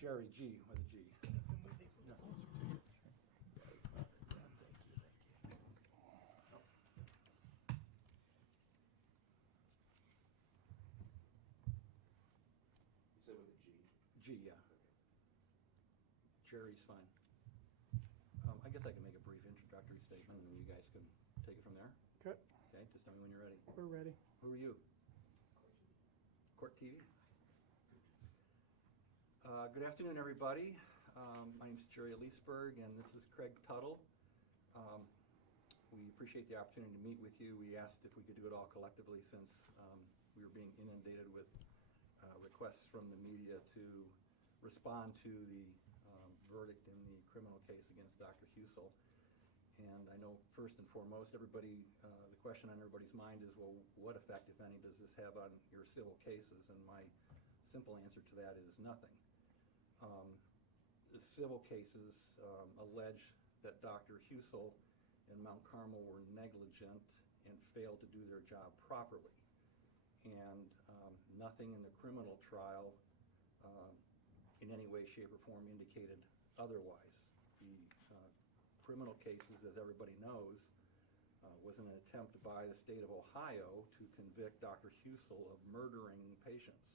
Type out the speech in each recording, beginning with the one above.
Jerry G with a G. No. You said with a G? G, yeah. Okay. Jerry's fine. I guess I can make a brief introductory statement, and then you guys can take it from there. Okay, Okay, just tell me when you're ready. we're ready. Who are you? Court TV. Good afternoon, everybody. My name is Jerry Leesburg, and this is Craig Tuttle. We appreciate the opportunity to meet with you. We asked if we could do it all collectively since we were being inundated with requests from the media to respond to the verdict in the criminal case against Dr. Husel. And I know first and foremost, everybody, the question on everybody's mind is, well, what effect, if any, does this have on your civil cases? And my simple answer to that is nothing. The civil cases allege that Dr. Husel and Mount Carmel were negligent and failed to do their job properly. And nothing in the criminal trial in any way, shape, or form indicated otherwise. The criminal cases, as everybody knows, was an attempt by the state of Ohio to convict Dr. Husel of murdering patients.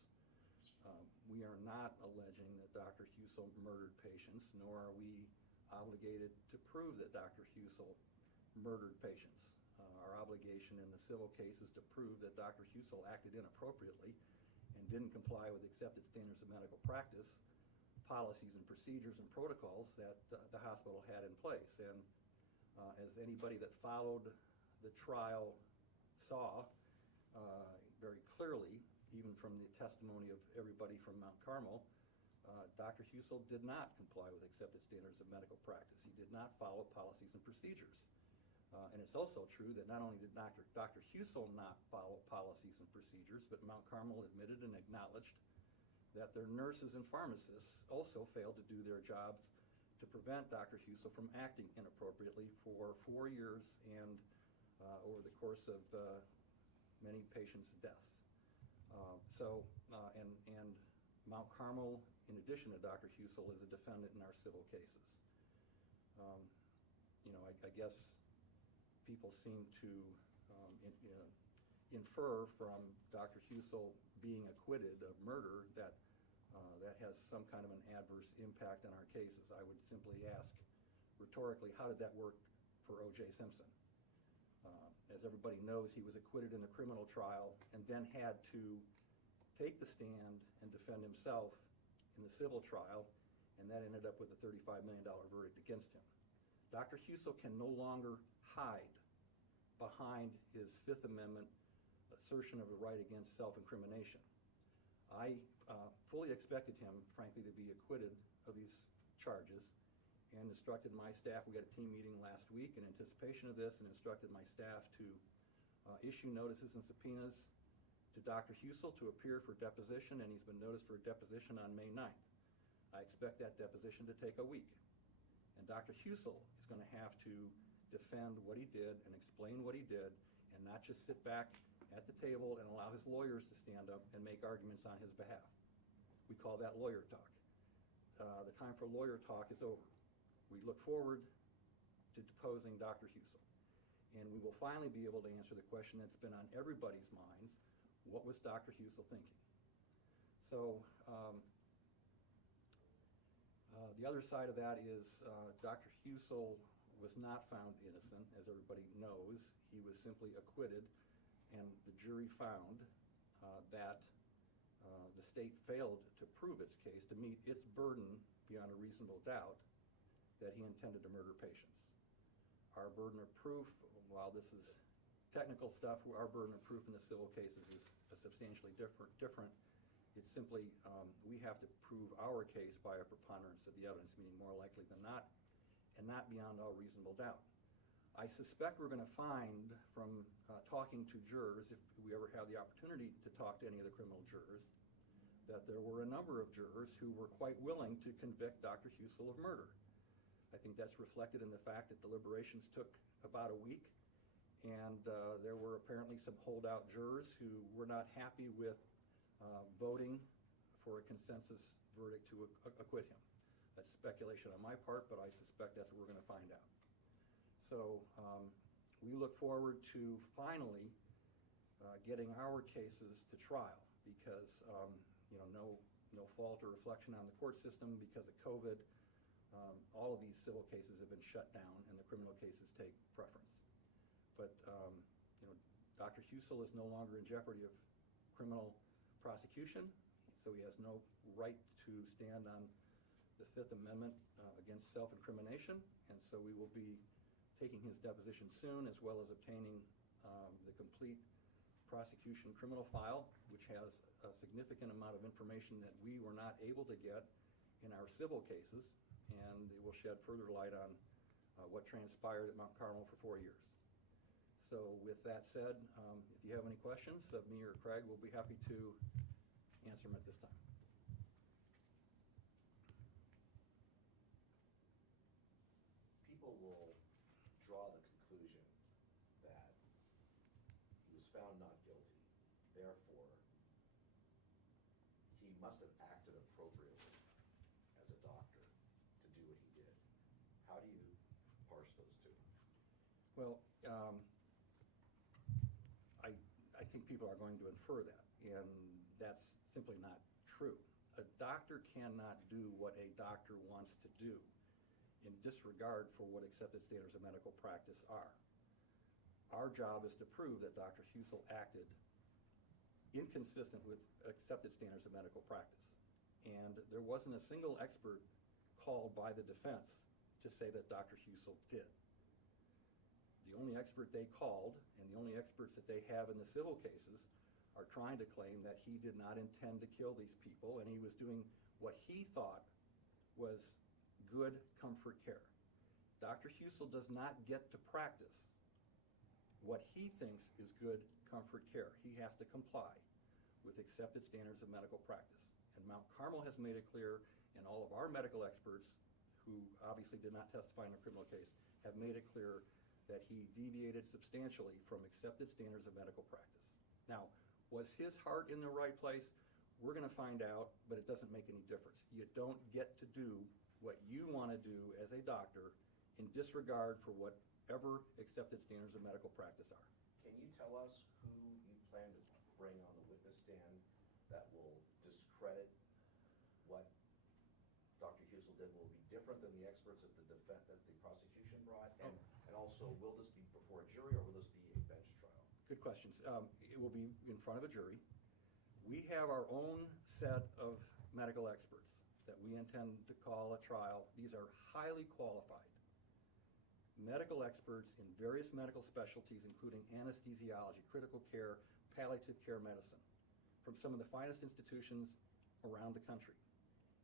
We are not alleging that Dr. Husel murdered patients, nor are we obligated to prove that Dr. Husel murdered patients. Our obligation in the civil case is to prove that Dr. Husel acted inappropriately and didn't comply with accepted standards of medical practice, policies and procedures and protocols that the hospital had in place. And as anybody that followed the trial saw very clearly, even from the testimony of everybody from Mount Carmel, Dr. Husel did not comply with accepted standards of medical practice. He did not follow policies and procedures. And it's also true that not only did Dr. Husel not follow policies and procedures, but Mount Carmel admitted and acknowledged that their nurses and pharmacists also failed to do their jobs to prevent Dr. Husel from acting inappropriately for 4 years and over the course of many patients' deaths. And Mount Carmel, in addition to Dr. Husel, is a defendant in our civil cases. I guess people seem to infer from Dr. Husel being acquitted of murder that that has some kind of an adverse impact on our cases. I would simply ask rhetorically, how did that work for O.J. Simpson? As everybody knows, he was acquitted in the criminal trial and then had to take the stand and defend himself in the civil trial, and that ended up with a $35 million verdict against him. Dr. Husel can no longer hide behind his Fifth Amendment assertion of the right against self-incrimination. I fully expected him, frankly, to be acquitted of these charges and instructed my staff. We had a team meeting last week in anticipation of this and instructed my staff to issue notices and subpoenas to Dr. Husel to appear for deposition, and he's been noticed for a deposition on May 9th. I expect that deposition to take a week. And Dr. Husel is going to have to defend what he did and explain what he did and not just sit back at the table and allow his lawyers to stand up and make arguments on his behalf. We call that lawyer talk. The time for lawyer talk is over. We look forward to deposing Dr. Husel. And we will finally be able to answer the question that's been on everybody's minds: what was Dr. Husel thinking? So the other side of that is Dr. Husel was not found innocent, as everybody knows. He was simply acquitted, and the jury found that the state failed to prove its case, to meet its burden beyond a reasonable doubt that he intended to murder patients. Our burden of proof, while this is technical stuff, our burden of proof in the civil cases is substantially different. It's simply we have to prove our case by a preponderance of the evidence, meaning more likely than not, and not beyond all reasonable doubt. I suspect we're going to find from talking to jurors, if we ever have the opportunity to talk to any of the criminal jurors, that there were a number of jurors who were quite willing to convict Dr. Husel of murder. I think that's reflected in the fact that deliberations took about a week, and there were apparently some holdout jurors who were not happy with voting for a consensus verdict to acquit him. That's speculation on my part, but I suspect that's what we're going to find out. So we look forward to finally getting our cases to trial because no fault or reflection on the court system because of COVID. All of these civil cases have been shut down and the criminal cases take preference. But Dr. Husel is no longer in jeopardy of criminal prosecution, so he has no right to stand on the Fifth Amendment against self-incrimination, and so we will be taking his deposition soon, as well as obtaining the complete prosecution criminal file, which has a significant amount of information that we were not able to get in our civil cases, and it will shed further light on what transpired at Mount Carmel for 4 years. So with that said, if you have any questions of me or Craig, we'll be happy to answer them at this time. People will draw the conclusion that he was found not guilty, therefore he must have acted appropriately as a doctor to do what he did. How do you parse those two? Well, I think people are going to infer that, and that's simply not true. A doctor cannot do what a doctor wants to do in disregard for what accepted standards of medical practice are. Our job is to prove that Dr. Husel acted inconsistent with accepted standards of medical practice. And there wasn't a single expert called by the defense to say that Dr. Husel did. The only expert they called, and the only experts that they have in the civil cases, are trying to claim that he did not intend to kill these people, and he was doing what he thought was good comfort care. Dr. Husel does not get to practice what he thinks is good comfort care. He has to comply with accepted standards of medical practice. And Mount Carmel has made it clear, and all of our medical experts, who obviously did not testify in a criminal case, have made it clear that he deviated substantially from accepted standards of medical practice. Now, was his heart in the right place? We're going to find out, but it doesn't make any difference. You don't get to do what you want to do as a doctor in disregard for whatever accepted standards of medical practice are. Can you tell us who you plan to bring on the witness stand that will discredit what Dr. Husel did? Will it be different than the experts that the prosecution brought? And also, will this be before a jury or will this be a bench trial? Good questions. It will be in front of a jury. We have our own set of medical experts that we intend to call a trial. These are highly qualified medical experts in various medical specialties, including anesthesiology, critical care, palliative care medicine, from some of the finest institutions around the country.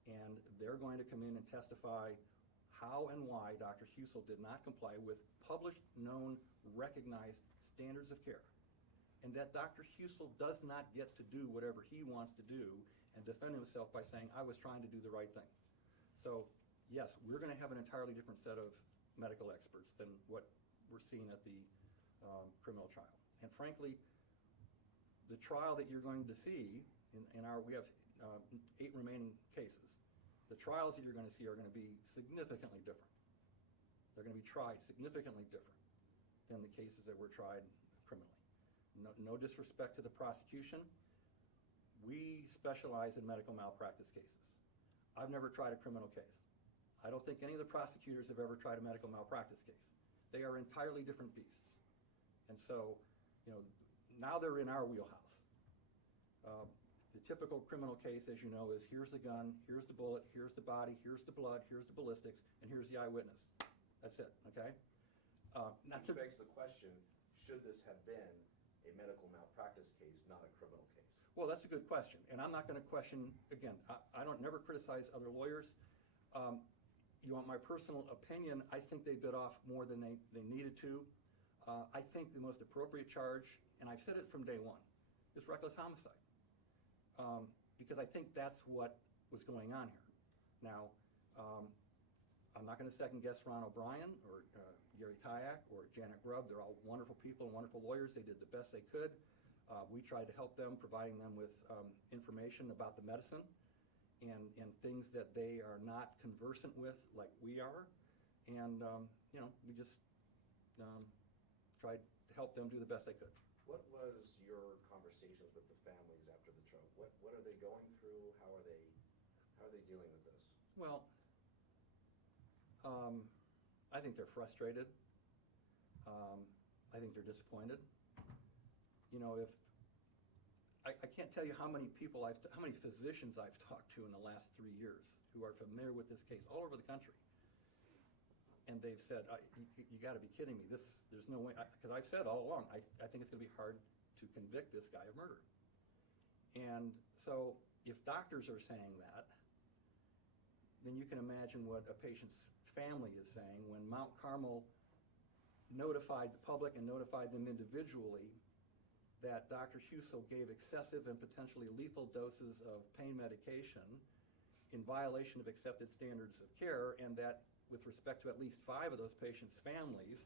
And they're going to come in and testify how and why Dr. Husel did not comply with published, known, recognized standards of care, and that Dr. Husel does not get to do whatever he wants to do and defend himself by saying, I was trying to do the right thing. So, yes, we're going to have an entirely different set of medical experts than what we're seeing at the criminal trial. And frankly, the trial that you're going to see, we have 8 remaining cases. The trials that you're going to see are going to be significantly different. They're going to be tried significantly different than the cases that were tried criminally. No disrespect to the prosecution. We specialize in medical malpractice cases. I've never tried a criminal case. I don't think any of the prosecutors have ever tried a medical malpractice case. They are entirely different beasts. And so, now they're in our wheelhouse. The typical criminal case, as you know, is here's the gun, here's the bullet, here's the body, here's the blood, here's the ballistics, and here's the eyewitness. That's it, okay? Which begs the question, should this have been a medical malpractice case, not a criminal case? Well, that's a good question, and I'm not going to question, again, I don't never criticize other lawyers. You want my personal opinion, I think they bit off more than they needed to. I think the most appropriate charge, and I've said it from day one, is reckless homicide. Because I think that's what was going on here. Now, I'm not going to second guess Ron O'Brien or Gary Tyak or Janet Grubb. They're all wonderful people and wonderful lawyers. They did the best they could. We tried to help them, providing them with information about the medicine. and things that they are not conversant with like we are. And, we just tried to help them do the best they could. What was your conversations with the families after the trial? What are they going through? How are they dealing with this? Well, I think they're frustrated. I think they're disappointed. If I can't tell you how many people how many physicians I've talked to in the last 3 years who are familiar with this case all over the country, and they've said, "You got to be kidding me! There's no way." Because I've said all along, I think it's going to be hard to convict this guy of murder. And so, if doctors are saying that, then you can imagine what a patient's family is saying when Mount Carmel notified the public and notified them individually that Dr. Husel gave excessive and potentially lethal doses of pain medication in violation of accepted standards of care, and that with respect to at least 5 of those patients' families,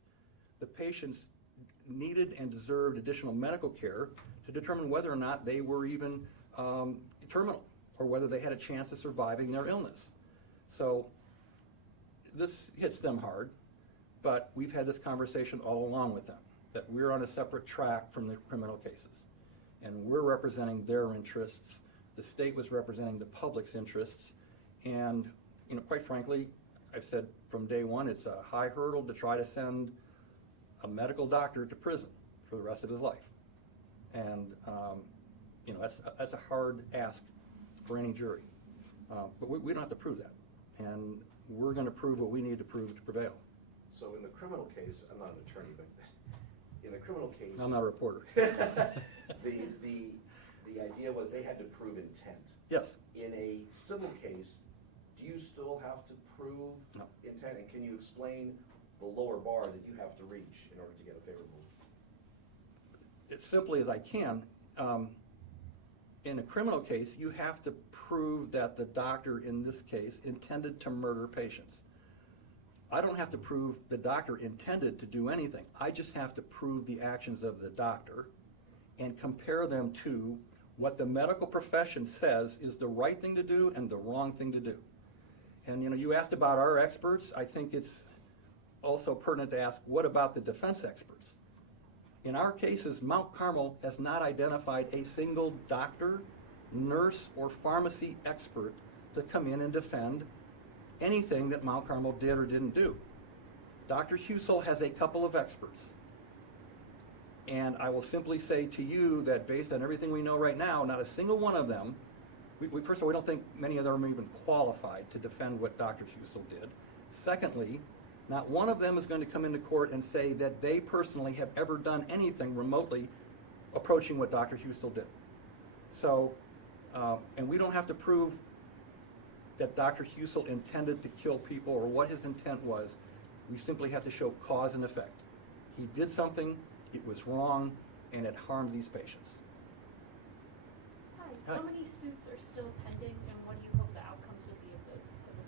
the patients needed and deserved additional medical care to determine whether or not they were even terminal or whether they had a chance of surviving their illness. So this hits them hard, but we've had this conversation all along with them, that we're on a separate track from the criminal cases, and we're representing their interests. The state was representing the public's interests, and quite frankly, I've said from day one, it's a high hurdle to try to send a medical doctor to prison for the rest of his life, and that's a hard ask for any jury. But we don't have to prove that, and we're going to prove what we need to prove to prevail. So in the criminal case, I'm not an attorney, but in the criminal case, I'm not a reporter. the idea was they had to prove intent. Yes. In a civil case, do you still have to prove No. intent? And can you explain the lower bar that you have to reach in order to get a favorable? As simply as I can. In a criminal case, you have to prove that the doctor in this case intended to murder patients. I don't have to prove the doctor intended to do anything. I just have to prove the actions of the doctor and compare them to what the medical profession says is the right thing to do and the wrong thing to do. And you asked about our experts. I think it's also pertinent to ask, what about the defense experts? In our cases, Mount Carmel has not identified a single doctor, nurse, or pharmacy expert to come in and defend anything that Mount Carmel did or didn't do. Dr. Husel has a couple of experts. And I will simply say to you that based on everything we know right now, not a single one of them, first of all, we don't think many of them are even qualified to defend what Dr. Husel did. Secondly, not one of them is going to come into court and say that they personally have ever done anything remotely approaching what Dr. Husel did. So, and we don't have to prove that Dr. Husel intended to kill people or what his intent was. We simply have to show cause and effect. He did something, it was wrong, and it harmed these patients. Hi. Hi. How many suits are still pending, and what do you hope the outcomes will be of those civil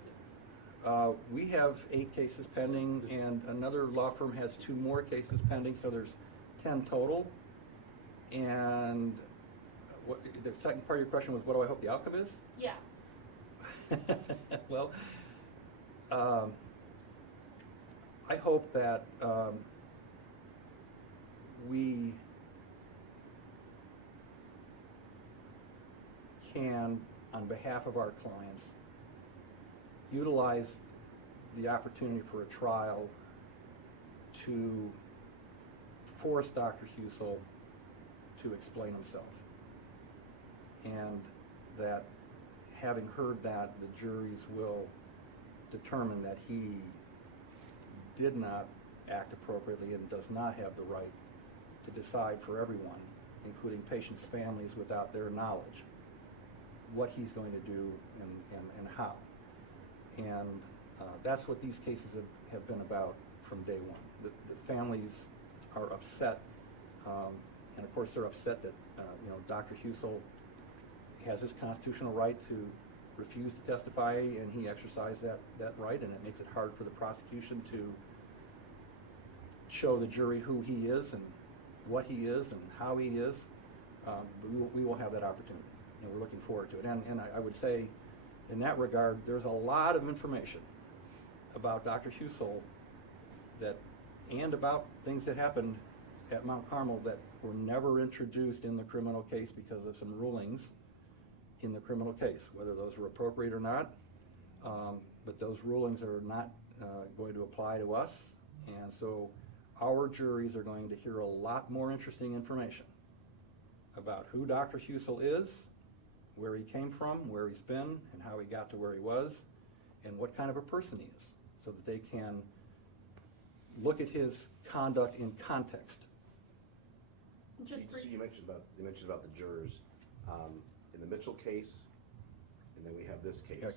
suits? We have 8 cases pending, and another law firm has 2 more cases pending, so there's 10 total. And the second part of your question was, what do I hope the outcome is? Yeah. Well, I hope that we can, on behalf of our clients, utilize the opportunity for a trial to force Dr. Husel to explain himself. And that having heard that, the juries will determine that he did not act appropriately and does not have the right to decide for everyone, including patients' families, without their knowledge, what he's going to do and how. And that's what these cases have been about from day one. The families are upset, and of course they're upset that Dr. Husel has his constitutional right to refuse to testify, and he exercised that right, and it makes it hard for the prosecution to show the jury who he is and what he is and how he is. But we will have that opportunity, and we're looking forward to it. And I would say in that regard, there's a lot of information about Dr. Husel and about things that happened at Mount Carmel that were never introduced in the criminal case because of some rulings in the criminal case, whether those were appropriate or not. But those rulings are not going to apply to us, and so our juries are going to hear a lot more interesting information about who Dr. Husel is, where he came from, where he's been, and how he got to where he was, and what kind of a person he is, so that they can look at his conduct in context. Just So you mentioned about the jurors. In the Mitchell case, and then we have this case. Okay.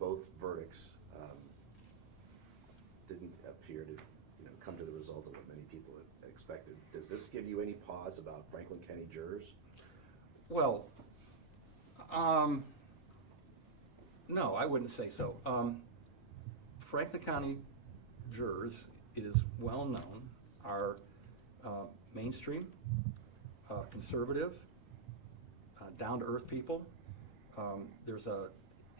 Both verdicts didn't appear to come to the result of what many people had expected. Does this give you any pause about Franklin County jurors? Well, no, I wouldn't say so. Franklin County jurors, it is well known, are mainstream, conservative, down-to-earth people. There's a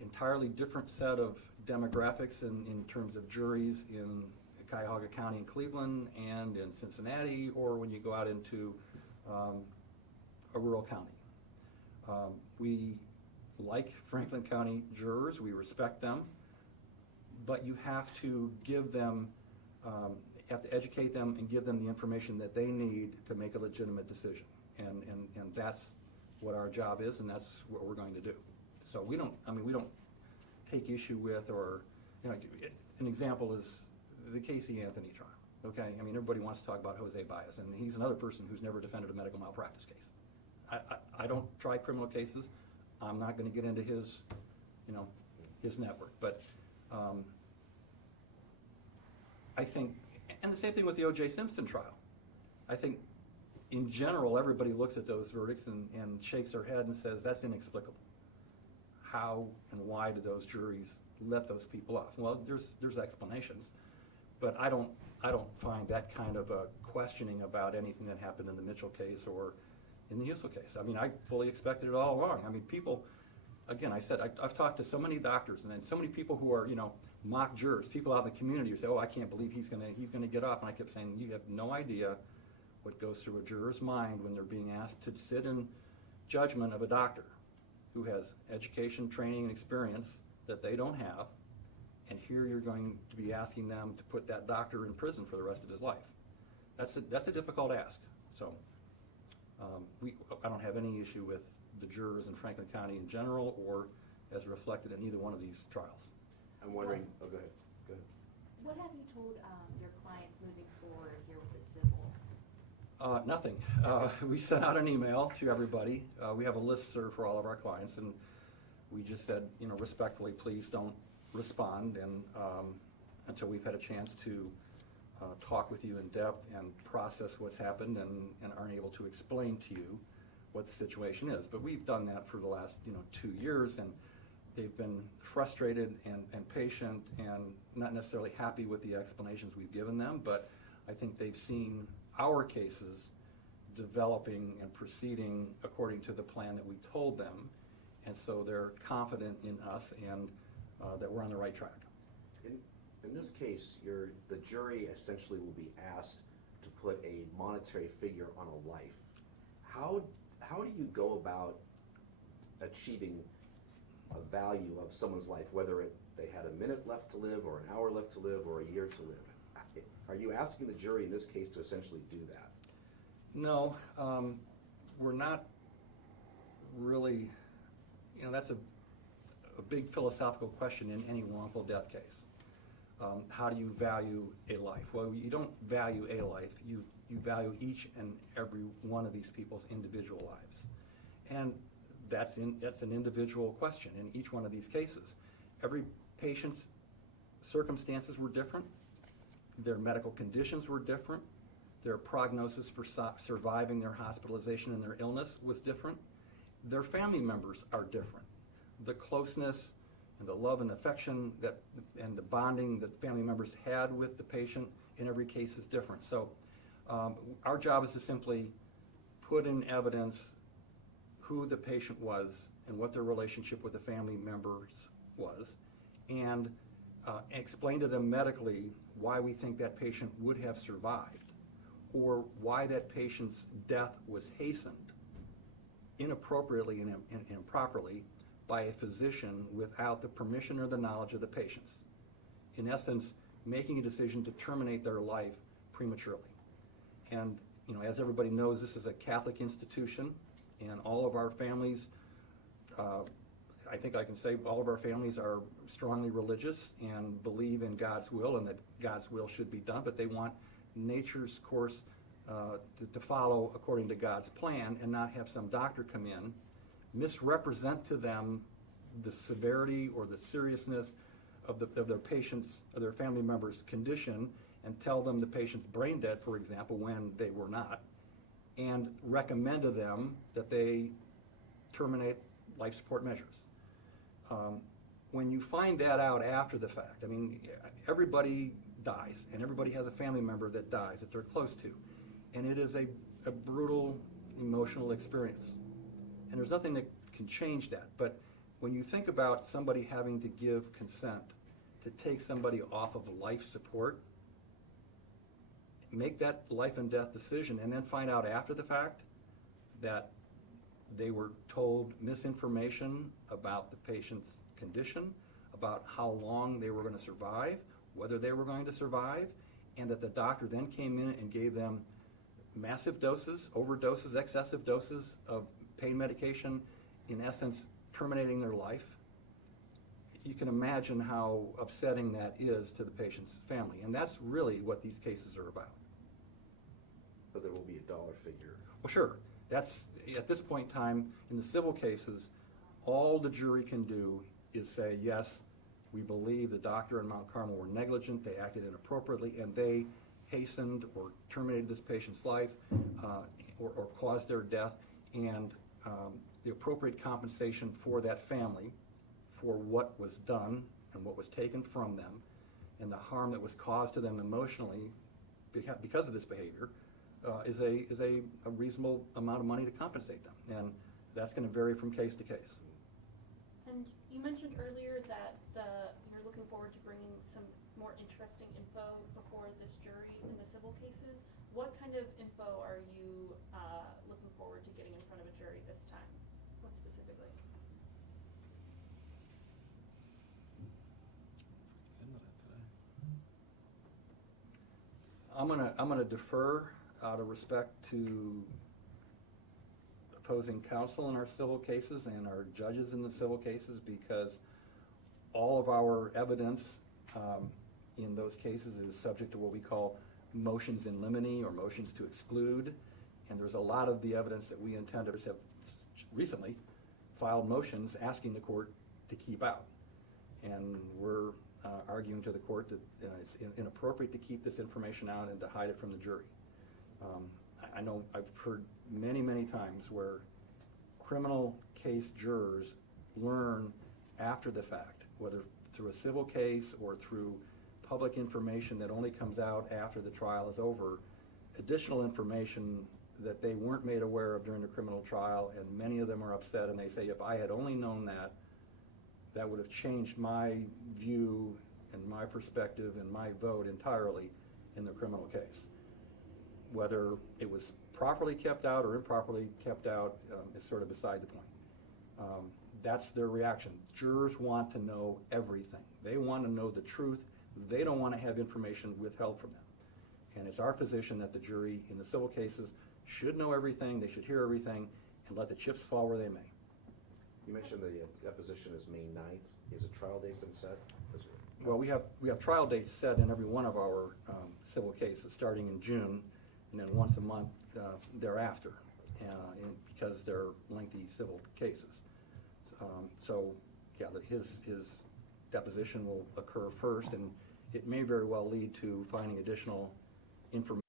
entirely different set of demographics in terms of juries in Cuyahoga County in Cleveland and in Cincinnati, or when you go out into a rural county. We like Franklin County jurors, we respect them, but you have to give them, you have to educate them and give them the information that they need to make a legitimate decision. And that's what our job is, and that's what we're going to do. So we don't take issue with, or, an example is the Casey Anthony trial, okay? I mean, everybody wants to talk about Jose Baez, and he's another person who's never defended a medical malpractice case. I don't try criminal cases. I'm not going to get into his network, but I think, and the same thing with the O.J. Simpson trial. I think, in general, everybody looks at those verdicts and shakes their head and says, that's inexplicable. How and why do those juries let those people off? Well, there's explanations, but I don't find that kind of a questioning about anything that happened in the Mitchell case or in the Husel case. I mean, I fully expected it all along. I mean, people, again, I said, I've talked to so many doctors and then so many people who are, mock jurors, people out in the community who say, oh, I can't believe he's gonna get off. And I kept saying, you have no idea what goes through a juror's mind when they're being asked to sit in judgment of a doctor who has education, training, and experience that they don't have, and here you're going to be asking them to put that doctor in prison for the rest of his life. That's a difficult ask. So I don't have any issue with the jurors in Franklin County in general, or as reflected in either one of these trials. I'm wondering, go ahead. What have you told your clients moving forward here with the civil? Nothing. We sent out an email to everybody. We have a listserv for all of our clients, and we just said, respectfully, please don't respond and until we've had a chance to talk with you in depth and process what's happened and aren't able to explain to you what the situation is. But we've done that for the last 2 years, and they've been frustrated and patient and not necessarily happy with the explanations we've given them, but I think they've seen our cases developing and proceeding according to the plan that we told them, and so they're confident in us and that we're on the right track. In this case, the jury essentially will be asked to put a monetary figure on a life. How do you go about achieving a value of someone's life, whether they had a minute left to live or an hour left to live or a year to live? Are you asking the jury in this case to essentially do that? No, we're not really, that's a big philosophical question in any wrongful death case. How do you value a life? Well, you don't value a life, you value each and every one of these people's individual lives. And that's an individual question in each one of these cases. Every patient's circumstances were different. Their medical conditions were different. Their prognosis for surviving their hospitalization and their illness was different. Their family members are different. The closeness and the love and affection and the bonding that family members had with the patient in every case is different. So our job is to simply put in evidence who the patient was and what their relationship with the family members was, and explain to them medically why we think that patient would have survived, or why that patient's death was hastened inappropriately and improperly by a physician without the permission or the knowledge of the patients. In essence, making a decision to terminate their life prematurely. And as everybody knows, this is a Catholic institution, and all of our families, I think I can say all of our families are strongly religious and believe in God's will and that God's will should be done, but they want nature's course to follow according to God's plan and not have some doctor come in, misrepresent to them the severity or the seriousness of their patient's or their family member's condition, and tell them the patient's brain dead, for example, when they were not, and recommend to them that they terminate life support measures. When you find that out after the fact, I mean, everybody dies, and everybody has a family member that dies that they're close to, and it is a brutal emotional experience. And there's nothing that can change that, but when you think about somebody having to give consent to take somebody off of life support, make that life and death decision, and then find out after the fact that they were told misinformation about the patient's condition, about how long they were going to survive, whether they were going to survive, and that the doctor then came in and gave them massive doses, overdoses, excessive doses of pain medication, in essence, terminating their life. You can imagine how upsetting that is to the patient's family, and that's really what these cases are about. But there will be a dollar figure. Well, sure. That's, at this point in time, in the civil cases, all the jury can do is say, yes, we believe the doctor and Mount Carmel were negligent, they acted inappropriately, and they hastened or terminated this patient's life or caused their death, and the appropriate compensation for that family for what was done and what was taken from them and the harm that was caused to them emotionally because of this behavior is a reasonable amount of money to compensate them. And that's going to vary from case to case. And you mentioned earlier that you're looking forward to bringing some more interesting info before this jury in the civil cases. What kind of info are you looking forward to getting in front of a jury this time? What specifically? I'm gonna defer out of respect to opposing counsel in our civil cases and our judges in the civil cases, because all of our evidence in those cases is subject to what we call motions in limine or motions to exclude, and there's a lot of the evidence that we intenders have recently filed motions asking the court to keep out, and we're arguing to the court that it's inappropriate to keep this information out and to hide it from the jury. I know I've heard many times where criminal case jurors learn after the fact, whether through a civil case or through public information that only comes out after the trial is over, additional information that they weren't made aware of during the criminal trial, and many of them are upset, and they say, if I had only known that, that would have changed my view and my perspective and my vote entirely in the criminal case. Whether it was properly kept out or improperly kept out is sort of beside the point. That's their reaction. Jurors want to know everything. They want to know the truth. They don't want to have information withheld from them. And it's our position that the jury in the civil cases should know everything, they should hear everything, and let the chips fall where they may. You mentioned the deposition is May 9th. Is a trial date been set? Well, we have trial dates set in every one of our civil cases, starting in June, and then once a month thereafter, because they're lengthy civil cases. So, yeah, his deposition will occur first, and it may very well lead to finding additional information